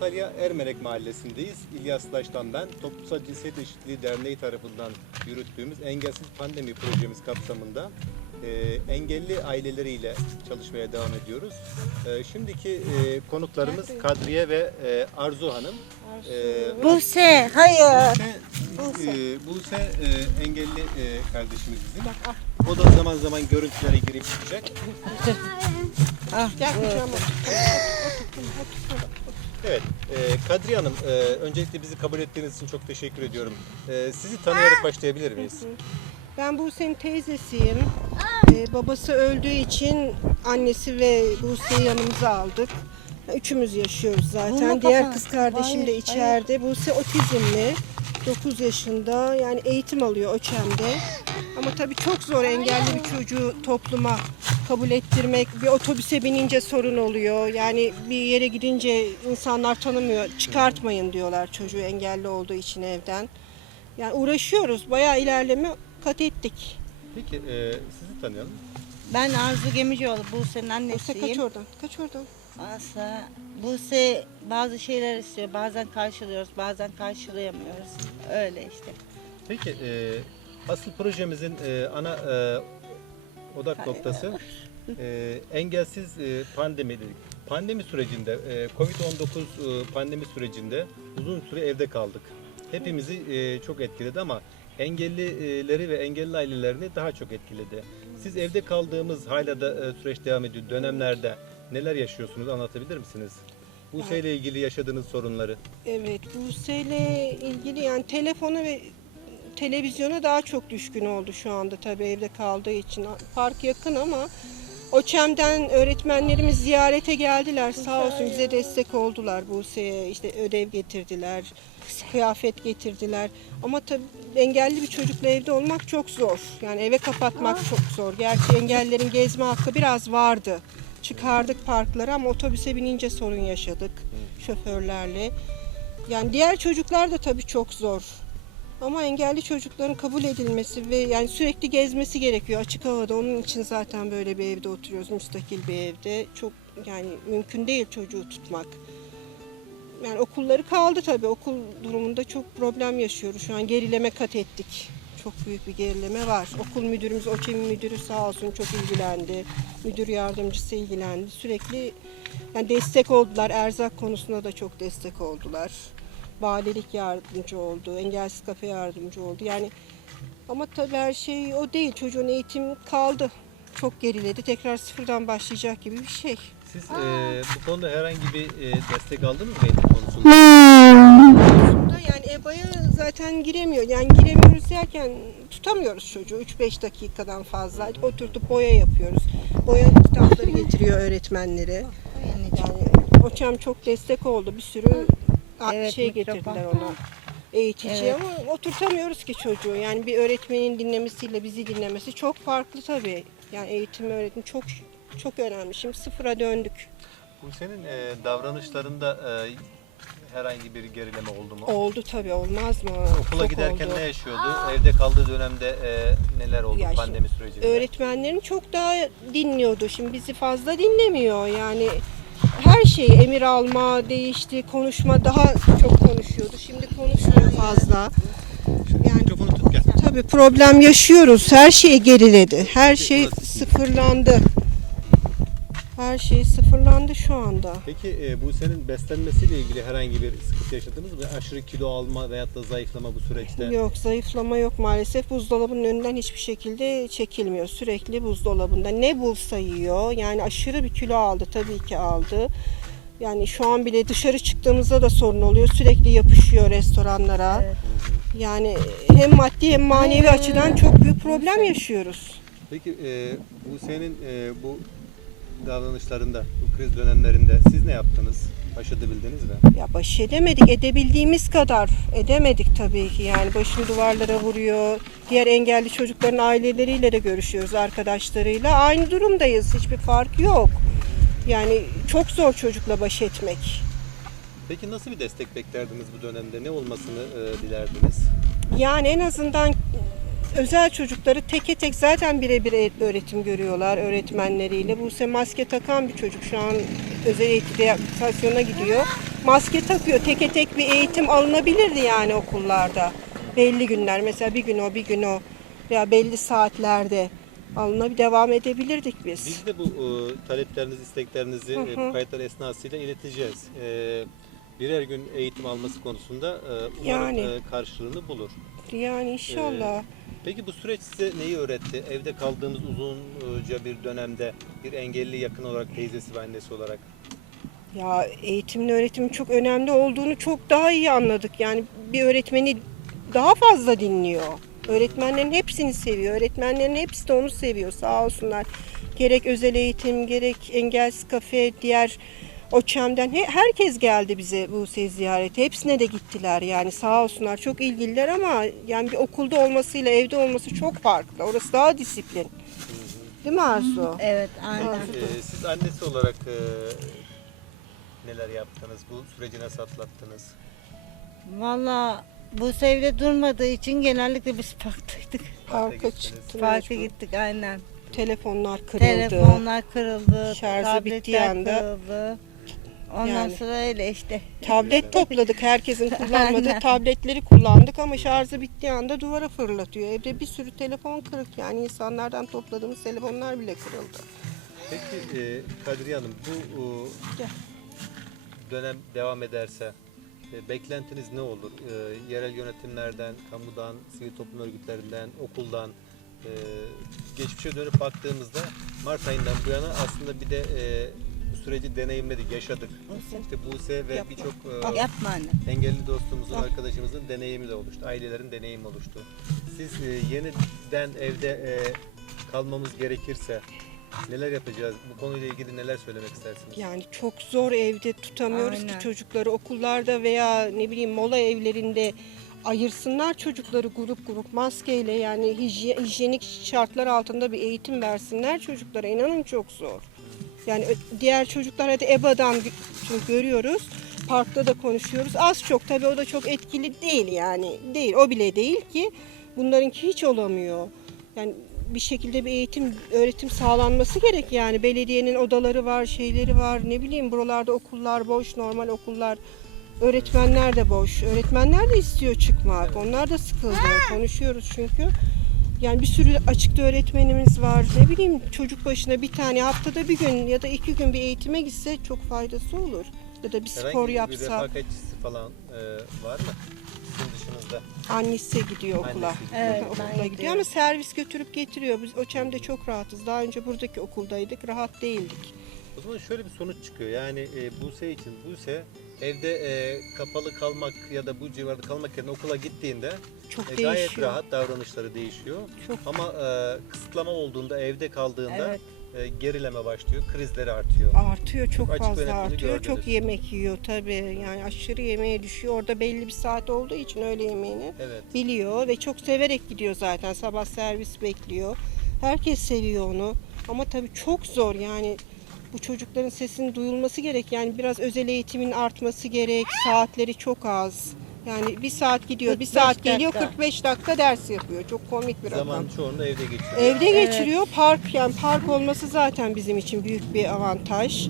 Antalya Ermenek Mahallesi'ndeyiz. İlyas Taş'tan ben. Toplumsal Cinsiyet Eşitliği Derneği tarafından yürüttüğümüz Engelsiz Pandemi projemiz kapsamında e, engelli aileleriyle çalışmaya devam ediyoruz. E, şimdiki e, konuklarımız Kadriye ve e, Arzu Hanım. E, Buse, hayır. Buse, e, Buse e, engelli e, kardeşimiz bizim. O da zaman zaman görüntülere girip çıkacak. Ah, bu. Evet, e, Kadriye Hanım, e, öncelikle bizi kabul ettiğiniz için çok teşekkür ediyorum. E, sizi tanıyarak başlayabilir miyiz? Ben Buse'nin teyzesiyim. Ee, babası öldüğü için annesi ve Buse'yi yanımıza aldık. Üçümüz yaşıyoruz zaten. Diğer kız kardeşim de içeride. Buse otizmli. 9 yaşında. Yani eğitim alıyor Öçem'de. Ama tabii çok zor engelli bir çocuğu topluma kabul ettirmek. Bir otobüse binince sorun oluyor. Yani bir yere gidince insanlar tanımıyor. Çıkartmayın diyorlar çocuğu engelli olduğu için evden. Yani uğraşıyoruz. Bayağı ilerleme kat ettik. Peki, e, sizi tanıyalım. Ben Arzu Gemicioğlu, Buse'nin Buse kaç annesiyim. oradan? Kaç oradan? Asa, Buse bazı şeyler istiyor. Bazen karşılıyoruz, bazen karşılayamıyoruz. Öyle işte. Peki, e, asıl projemizin e, ana e, odak noktası e, engelsiz e, pandemi dedik. Pandemi sürecinde, e, Covid-19 e, pandemi sürecinde uzun süre evde kaldık. Hepimizi e, çok etkiledi ama engellileri ve engelli ailelerini daha çok etkiledi. Siz evde kaldığımız hala da e, süreç devam ediyor dönemlerde neler yaşıyorsunuz anlatabilir misiniz? Bu şeyle ilgili yaşadığınız sorunları. Evet, Buse'yle ilgili yani telefona ve televizyona daha çok düşkün oldu şu anda tabii evde kaldığı için. Park yakın ama Oçem'den öğretmenlerimiz ziyarete geldiler. Sağ olsun bize destek oldular Buse'ye. işte ödev getirdiler, kıyafet getirdiler. Ama tabii engelli bir çocukla evde olmak çok zor. Yani eve kapatmak çok zor. Gerçi engellerin gezme hakkı biraz vardı. Çıkardık parklara ama otobüse binince sorun yaşadık şoförlerle. Yani diğer çocuklar da tabii çok zor. Ama engelli çocukların kabul edilmesi ve yani sürekli gezmesi gerekiyor açık havada. Onun için zaten böyle bir evde oturuyoruz, müstakil bir evde. Çok yani mümkün değil çocuğu tutmak. Yani okulları kaldı tabii. Okul durumunda çok problem yaşıyoruz. Şu an gerileme kat ettik. Çok büyük bir gerileme var. Okul müdürümüz, OÇEM'in müdürü sağ olsun çok ilgilendi. Müdür yardımcısı ilgilendi. Sürekli yani destek oldular. Erzak konusunda da çok destek oldular. Valilik yardımcı oldu. Engelsiz kafe yardımcı oldu. Yani ama tabii her şey o değil. Çocuğun eğitim kaldı. Çok geriledi. Tekrar sıfırdan başlayacak gibi bir şey. Siz e, bu konuda herhangi bir e, destek aldınız mı eğitim konusunda? Yani EBA'ya zaten giremiyor. Yani giremiyoruz derken tutamıyoruz çocuğu 3-5 dakikadan fazla. Oturtup boya yapıyoruz. Boya kitapları getiriyor öğretmenleri. Yani hocam çok destek oldu. Bir sürü Evet, şey getirdiler ona. Eğitici Evet. ama oturtamıyoruz ki çocuğu. Yani bir öğretmenin dinlemesiyle bizi dinlemesi çok farklı tabii. Yani eğitim öğretim çok çok önemli. Şimdi sıfıra döndük. Bu senin e, davranışlarında e, herhangi bir gerileme oldu mu? Oldu tabii olmaz mı? Okula Çok giderken oldu. ne yaşıyordu? Evde kaldığı dönemde e, neler oldu Ya şimdi pandemi sürecinde? öğretmenlerin çok daha dinliyordu. Şimdi bizi fazla dinlemiyor. Yani her şey emir alma değişti, konuşma daha çok konuşuyordu. Şimdi konuşmuyor fazla. Yani Mikrofonu tut gel. tabii problem yaşıyoruz. Her şey geriledi. Her şey sıfırlandı. Her şey sıfırlandı şu anda. Peki e, bu senin beslenmesiyle ilgili herhangi bir sıkıntı yaşadınız mı? Aşırı kilo alma veyahut da zayıflama bu süreçte. Yok zayıflama yok maalesef. Buzdolabının önünden hiçbir şekilde çekilmiyor. Sürekli buzdolabında. Ne bulsa yiyor. Yani aşırı bir kilo aldı. Tabii ki aldı. Yani şu an bile dışarı çıktığımızda da sorun oluyor. Sürekli yapışıyor restoranlara. Evet. Yani hem maddi hem manevi açıdan çok büyük problem yaşıyoruz. Peki e, bu senin e, bu davranışlarında, bu kriz dönemlerinde siz ne yaptınız? Baş edebildiniz mi? Ya baş edemedik. Edebildiğimiz kadar edemedik tabii ki. Yani başını duvarlara vuruyor. Diğer engelli çocukların aileleriyle de görüşüyoruz, arkadaşlarıyla. Aynı durumdayız. Hiçbir fark yok. Yani çok zor çocukla baş etmek. Peki nasıl bir destek beklerdiniz bu dönemde? Ne olmasını e, dilerdiniz? Yani en azından özel çocukları teke tek zaten birebir e- öğretim görüyorlar öğretmenleriyle. Buse maske takan bir çocuk şu an özel eğitim rehabilitasyona gidiyor. Maske takıyor. Teke tek bir eğitim alınabilirdi yani okullarda. Belli günler mesela bir gün o bir gün o veya belli saatlerde alınabilir devam edebilirdik biz. Biz de bu e, taleplerinizi, isteklerinizi Hı e, hı. bu kayıtlar esnasıyla ileteceğiz. E, birer gün eğitim alması konusunda e, umarım Yani. e, karşılığını bulur. Yani inşallah. Peki bu süreç size neyi öğretti? Evde kaldığımız uzunca bir dönemde bir engelli yakın olarak teyzesi ve annesi olarak. Ya eğitimin öğretimin çok önemli olduğunu çok daha iyi anladık. Yani bir öğretmeni daha fazla dinliyor. Öğretmenlerin hepsini seviyor. Öğretmenlerin hepsi de onu seviyor sağ olsunlar. Gerek özel eğitim, gerek engelsiz kafe, diğer OÇEM'den he- herkes geldi bize bu ziyarete. Hepsine de gittiler yani sağ olsunlar. Çok ilgililer ama yani bir okulda olmasıyla evde olması çok farklı. Orası daha disiplin. Değil mi Arzu? Evet aynen. E, siz annesi olarak e, neler yaptınız? Bu süreci nasıl atlattınız? Valla bu sevde durmadığı için genellikle biz parktaydık. Parka gittiniz. Parka mecbur. gittik aynen. Telefonlar kırıldı. Telefonlar kırıldı, Şarjı bittiği anda- kırıldı. Ondan Yani. sonra öyle işte. Tablet topladık. Herkesin kullanmadığı tabletleri kullandık ama şarjı bittiği anda duvara fırlatıyor. Evde bir sürü telefon kırık yani insanlardan topladığımız telefonlar bile kırıldı. Peki e, Kadriye Hanım bu e, Gel. dönem devam ederse e, beklentiniz ne olur? E, yerel yönetimlerden, kamudan, sivil toplum örgütlerinden, okuldan e, geçmişe dönüp baktığımızda Mart ayından bu yana aslında bir de e, süreci deneyimledik, yaşadık. İşte Buse ve Yapma. birçok e, Yapma anne. engelli dostumuzun, Ah. arkadaşımızın deneyimi de oluştu. Ailelerin deneyimi oluştu. Siz e, yeniden evde e, kalmamız gerekirse neler yapacağız? Bu konuyla ilgili neler söylemek istersiniz? Yani çok zor evde tutamıyoruz Aynen. ki çocukları okullarda veya ne bileyim mola evlerinde ayırsınlar çocukları grup grup maskeyle yani hijye- hijyenik şartlar altında bir eğitim versinler çocuklara inanın çok zor. Yani diğer çocuklar hadi EBA'dan çünkü görüyoruz. Parkta da konuşuyoruz. Az çok tabii o da çok etkili değil yani. Değil o bile değil ki. Bunlarınki hiç olamıyor. Yani bir şekilde bir eğitim, öğretim sağlanması gerek yani. Belediyenin odaları var, şeyleri var. Ne bileyim buralarda okullar boş, normal okullar. Öğretmenler de boş. Öğretmenler de istiyor çıkmak. Onlar da sıkıldı. Konuşuyoruz çünkü. Yani bir sürü açıkta öğretmenimiz var. Ne bileyim çocuk başına bir tane haftada bir gün ya da iki gün bir eğitime gitse çok faydası olur. Ya da bir spor Herhangi bir yapsa. refakatçisi falan e, var mı? Sizin dışınızda. Annesi gidiyor okula. Annesi gidiyor. Evet, okula gidiyor ama servis götürüp getiriyor. Biz Oçem'de çok rahatız. Daha önce buradaki okuldaydık. Rahat değildik. O zaman şöyle bir sonuç çıkıyor. Yani e, Buse için Buse evde e, kapalı kalmak ya da bu civarda kalmak yerine okula gittiğinde Çok e, gayet değişiyor. rahat davranışları değişiyor. Çok Ama e, kısıtlama olduğunda evde kaldığında Evet. e, gerileme başlıyor, krizleri artıyor. artıyor çok açık fazla bunu artıyor. gördünüz. Çok yemek yiyor tabii. Yani aşırı yemeğe düşüyor. Orada belli bir saat olduğu için öğle yemeğini Evet. biliyor ve çok severek gidiyor zaten. Sabah servis bekliyor. Herkes seviyor onu. Ama tabii çok zor yani bu çocukların sesinin duyulması gerek. Yani biraz özel eğitimin artması gerek. Saatleri çok az. Yani bir saat gidiyor, bir 45 saat geliyor, dakika. 45 dakika ders yapıyor. Çok komik bir rakam. Zaman çoğunu evde geçiriyor. Evde Evet. geçiriyor. Park yani park olması zaten bizim için büyük bir avantaj.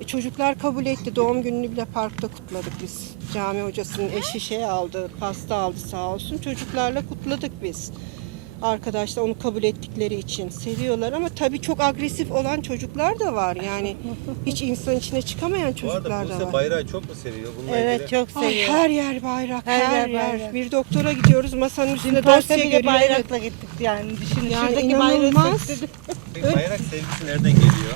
E, çocuklar kabul etti. Doğum gününü bile parkta kutladık biz. Cami hocasının eşi şey aldı, pasta aldı sağ olsun. Çocuklarla kutladık biz. Arkadaşlar onu kabul ettikleri için seviyorlar ama tabii çok agresif olan çocuklar da var. Yani hiç insan içine çıkamayan Bu arada çocuklar da Buse var. bayrağı çok mu seviyor? Bununla Evet ilgili çok Ay, seviyor. her yer bayrak, her, Her yer yer. bayrak. Bir doktora gidiyoruz, masanın üstünde Parka dosya bile görüyor. Evet. bayrakla gittik yani. Düşünün Yani şuradaki inanılmaz. bayrak sevgisi nereden geliyor?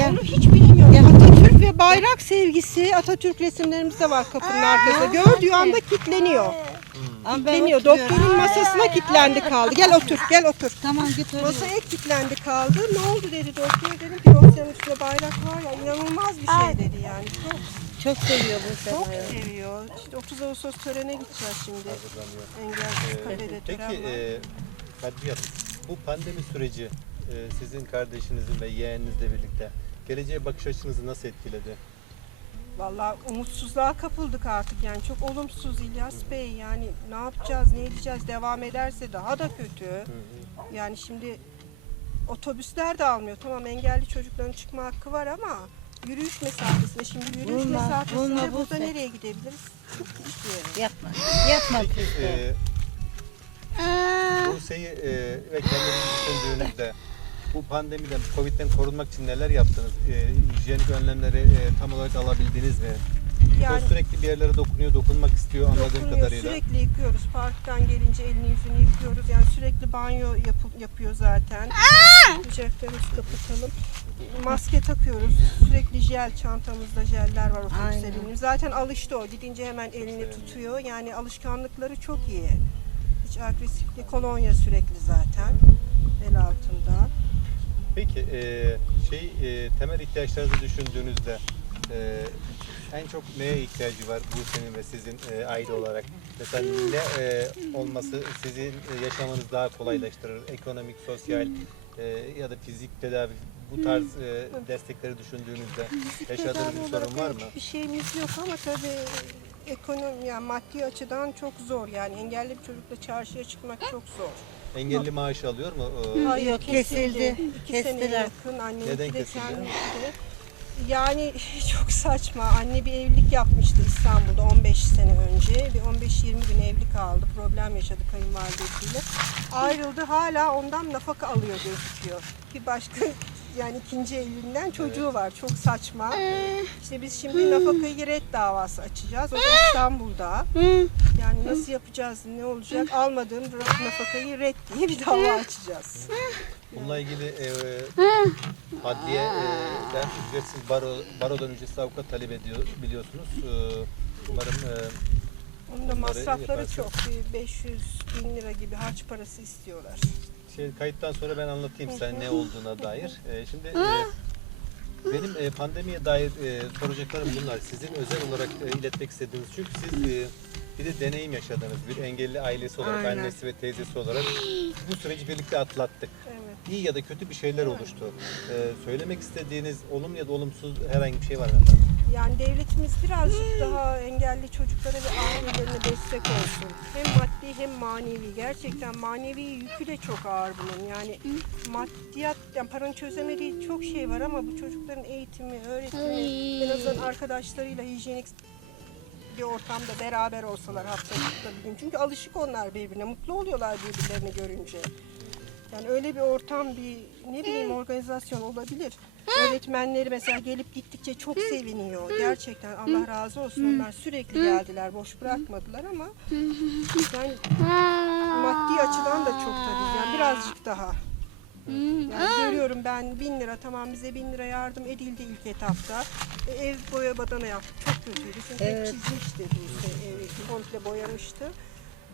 Yani onu hiç bilemiyorum. Atatürk ve bayrak sevgisi, Atatürk resimlerimiz de var kapının arkasında. Gördüğü anda kilitleniyor. Ama ben Kilitleniyor. oturuyorum. Doktorun masasına kilitlendi kaldı. Gel otur, gel otur. Tamam git oraya. Masaya kilitlendi kaldı. Ne oldu dedi doktor. Dedim ki dosyanın üstünde bayrak var ya inanılmaz bir şey dedi yani. Çok, Çok seviyor bu çok sefer. seviyor. İşte 30 Ağustos törene gideceğiz şimdi. Engelsiz Ee, kafede Peki tören var. e, Kadriye Hanım, bu pandemi süreci e, sizin kardeşinizin ve yeğeninizle birlikte geleceğe bakış açınızı nasıl etkiledi? Vallahi umutsuzluğa kapıldık artık yani çok olumsuz İlyas Bey yani ne yapacağız ne edeceğiz devam ederse daha da kötü. Yani şimdi otobüsler de almıyor tamam engelli çocukların çıkma hakkı var ama yürüyüş mesafesinde şimdi yürüyüş Bulma, mesafesinde bulma, burada bulsa. nereye gidebiliriz? Hiçbir yere. Yapma. Yapma Peki Türkler. e, Buse'yi e, ve kendinizi düşündüğünüzde bu pandemiden, Covid'den korunmak için neler yaptınız? E, hijyenik önlemleri e, tam olarak alabildiniz mi? Yani o sürekli bir yerlere dokunuyor, dokunmak istiyor anladığım dokunuyor, kadarıyla. sürekli yıkıyoruz. Parktan gelince elini yüzünü yıkıyoruz. Yani sürekli banyo yapı- yapıyor zaten. Bıçaklarımızı kapatalım. Maske takıyoruz. Sürekli jel çantamızda jeller var otobüse Aynen. bindim. Zaten alıştı o. Gidince hemen elini tutuyor. Yani alışkanlıkları çok iyi. Hiç agresifli kolonya sürekli zaten. El altında. Peki e, şey e, temel ihtiyaçlarınızı düşündüğünüzde e, en çok neye ihtiyacı var Buse'nin ve sizin e, aile olarak? Mesela ne e, olması sizin e, yaşamanızı daha kolaylaştırır? Ekonomik, sosyal e, ya da fizik tedavi bu tarz e, destekleri düşündüğünüzde yaşadığınız bir sorun var mı? Bir şeyimiz yok ama tabii ekonomi yani maddi açıdan çok zor yani engelli bir çocukla çarşıya çıkmak çok zor. Engelli maaşı alıyor mu? E, Hayır Yok, kesildi. İki seneye Kestiler. yakın anneminki Neden de kesildi? Yani çok saçma. Anne bir evlilik yapmıştı İstanbul'da 15 sene önce. Bir 15-20 gün evli kaldı. Problem yaşadı kayınvalidesiyle. Ayrıldı. Hala ondan nafaka alıyor gözüküyor. Bir başka yani ikinci evliliğinden çocuğu var. Çok saçma. İşte biz şimdi nafakayı red davası açacağız. O da İstanbul'da. Yani nasıl yapacağız, ne olacak? Almadığım nafakayı red diye bir dava açacağız. Bununla ilgili e, adliye ben ücretsiz baro, barodan ücretsiz avukat talep ediyor biliyorsunuz. E, umarım e, Onun da Bunları masrafları yaparsın. çok. Bir 500 bin lira gibi harç parası istiyorlar. şey kayıttan sonra ben anlatayım hı. ne olduğuna dair. E, şimdi e, benim e, pandemiye dair e, soracaklarım bunlar. Sizin özel olarak e, iletmek istediğiniz çünkü siz e, bir de deneyim yaşadınız. Bir engelli ailesi olarak, Aynen. annesi ve teyzesi olarak bu süreci birlikte atlattık. Evet. İyi ya da kötü bir şeyler oluştu. E, söylemek istediğiniz olumlu ya da olumsuz herhangi bir şey var mı efendim? Yani devletimiz birazcık daha engelli çocuklara ve ailelerine destek olsun. Hem maddi hem manevi. Gerçekten manevi yükü de çok ağır bunun. Yani maddiyat, yani paranın çözemediği çok şey var ama bu çocukların eğitimi, öğretimi, en azından arkadaşlarıyla hijyenik bir ortamda beraber olsalar haftalıkta bir gün. Çünkü alışık onlar birbirine. Mutlu oluyorlar birbirlerini görünce. Yani öyle bir ortam, bir ne bileyim organizasyon olabilir. Öğretmenleri mesela gelip gittikçe çok seviniyor. Gerçekten Allah razı olsun. Onlar sürekli geldiler, boş bırakmadılar ama yani maddi açıdan da çok tabii. Yani birazcık daha. Yani görüyorum ben bin lira tamam bize bin lira yardım edildi ilk etapta. E, ev boya badana yaptık. Çok kötüydü. Çünkü Evet. çizmişti Buse evi komple boyamıştı.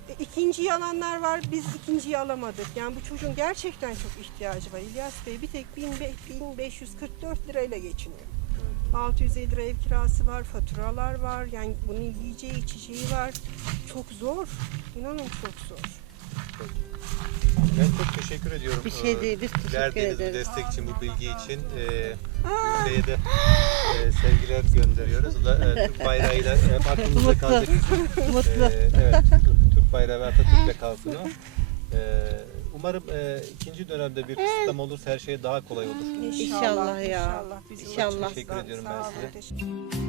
E, ikinciyi alanlar var. Biz ikinciyi alamadık. Yani bu çocuğun gerçekten çok ihtiyacı var. İlyas Bey bir tek 1500 1544 lirayla geçiniyor. 650 lira ev kirası var, faturalar var. Yani bunun yiyeceği, içeceği var. Çok zor. İnanın çok zor. Ben çok teşekkür ediyorum. Bir şey e, değil, biz teşekkür verdiğiniz bu ederiz. destek için, bu bilgi için. E, Buse'ye de e, sevgiler gönderiyoruz. O da e, Türk bayrağıyla hep aklımızda kalacak. Mutlu. E, evet, Türk bayrağı ve Atatürk'le kalsın o. E, umarım e, ikinci dönemde bir kısıtlama olursa her şey daha kolay olur. İnşallah, İnşallah ya. inşallah. Bizim İnşallah. Teşekkür ediyorum Sağ ben size. teşekkür-